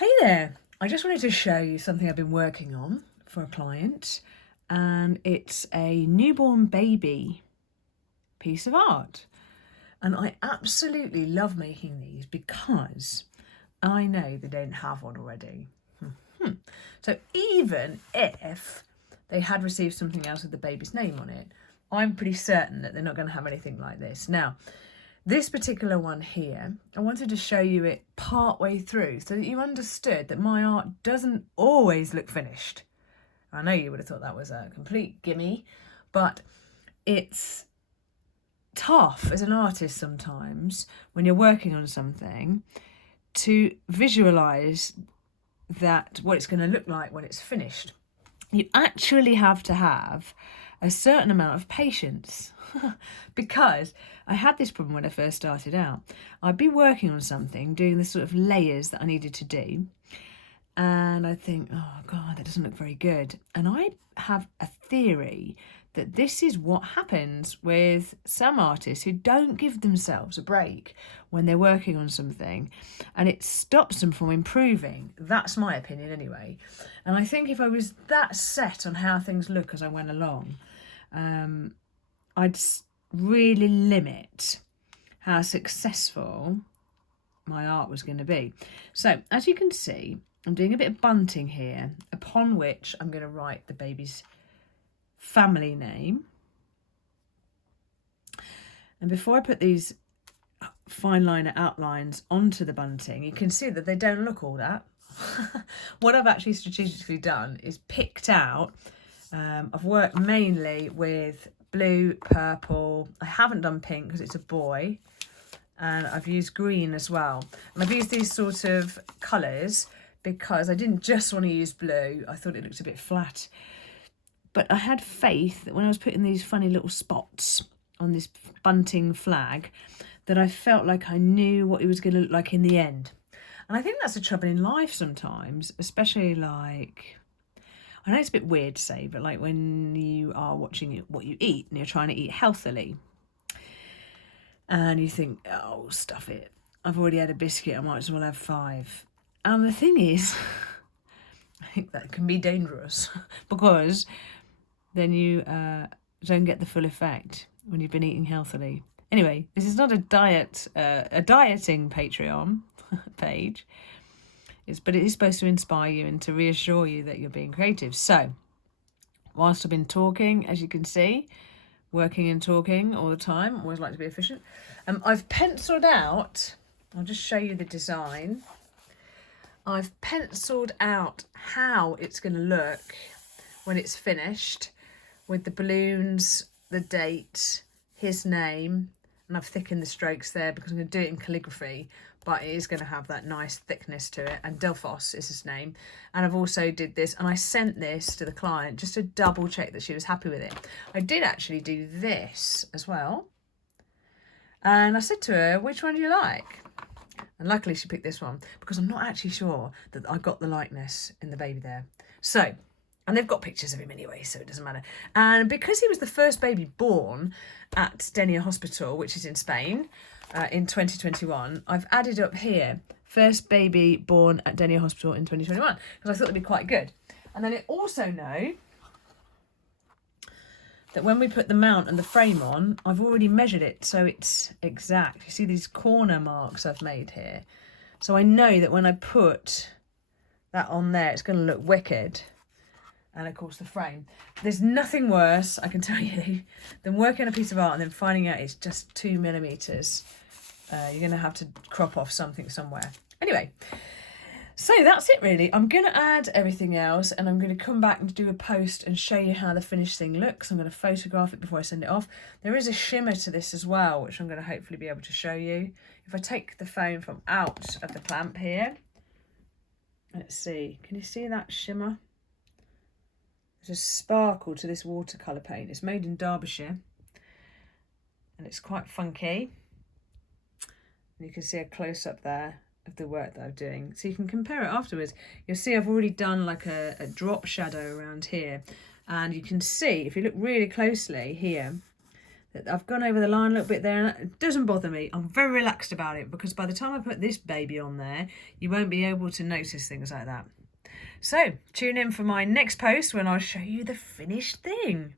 Hey there, I just wanted to show you something I've been working on for a client, and it's a newborn baby piece of art. And I absolutely love making these because I know they don't have one already. So even if they had received something else with the baby's name on it, I'm pretty certain that they're not going to have anything like this. Now, this particular one here, I wanted to show you it part way through so that you understood that my art doesn't always look finished. I know you would have thought that was a complete gimme, but it's tough as an artist sometimes when you're working on something to visualize that what it's going to look like when it's finished. You actually have to have a certain amount of patience because I had this problem when I first started out. I'd be working on something, doing the sort of layers that I needed to do, and I'd think, oh God, that doesn't look very good. And I have a theory that this is what happens with some artists who don't give themselves a break when they're working on something, and it stops them from improving. That's my opinion anyway. And I think if I was that set on how things look as I went along, I'd really limit how successful my art was going to be. So as you can see, I'm doing a bit of bunting here, upon which I'm going to write the baby's family name. And before I put these fine liner outlines onto the bunting, you can see that they don't look all that. What I've actually strategically done is picked out, I've worked mainly with blue, purple. I haven't done pink because it's a boy, and I've used green as well. And I've used these sort of colours because I didn't just want to use blue. I thought it looked a bit flat. But I had faith that when I was putting these funny little spots on this bunting flag, that I felt like I knew what it was going to look like in the end. And I think that's the trouble in life sometimes, especially like, I know it's a bit weird to say, but like when you are watching what you eat and you're trying to eat healthily, and you think, oh, stuff it, I've already had a biscuit, I might as well have 5. And the thing is, I think that can be dangerous because then you don't get the full effect when you've been eating healthily. Anyway, this is not a dieting Patreon page, but it is supposed to inspire you and to reassure you that you're being creative. So, whilst I've been talking, as you can see, working and talking all the time, always like to be efficient, I've penciled out, I'll just show you the design. I've penciled out how it's going to look when it's finished, with the balloons, the date, his name, and I've thickened the strokes there because I'm going to do it in calligraphy, but it is going to have that nice thickness to it, and Delphos is his name. And I've also did this, and I sent this to the client just to double check that she was happy with it. I did actually do this as well, and I said to her, which one do you like? And luckily she picked this one because I'm not actually sure that I got the likeness in the baby there. So, and they've got pictures of him anyway, so it doesn't matter. And because he was the first baby born at Denia Hospital, which is in Spain, in 2021, I've added up here, first baby born at Denia Hospital in 2021, because I thought it'd be quite good. And then I also know that when we put the mount and the frame on, I've already measured it, so it's exact. You see these corner marks I've made here. So I know that when I put that on there, it's going to look wicked. And of course the frame. There's nothing worse, I can tell you, than working on a piece of art and then finding out it's just 2 millimeters. You're going to have to crop off something somewhere. Anyway, so that's it really. I'm going to add everything else, and I'm going to come back and do a post and show you how the finished thing looks. I'm going to photograph it before I send it off. There is a shimmer to this as well, which I'm going to hopefully be able to show you. If I take the phone from out of the clamp here, let's see, can you see that shimmer? There's a sparkle to this watercolour paint. It's made in Derbyshire, and it's quite funky. And you can see a close-up there of the work that I'm doing. So you can compare it afterwards. You'll see I've already done like a drop shadow around here. And you can see, if you look really closely here, I've gone over the line a little bit there, and it doesn't bother me. I'm very relaxed about it because by the time I put this baby on there, you won't be able to notice things like that. So tune in for my next post when I'll show you the finished thing.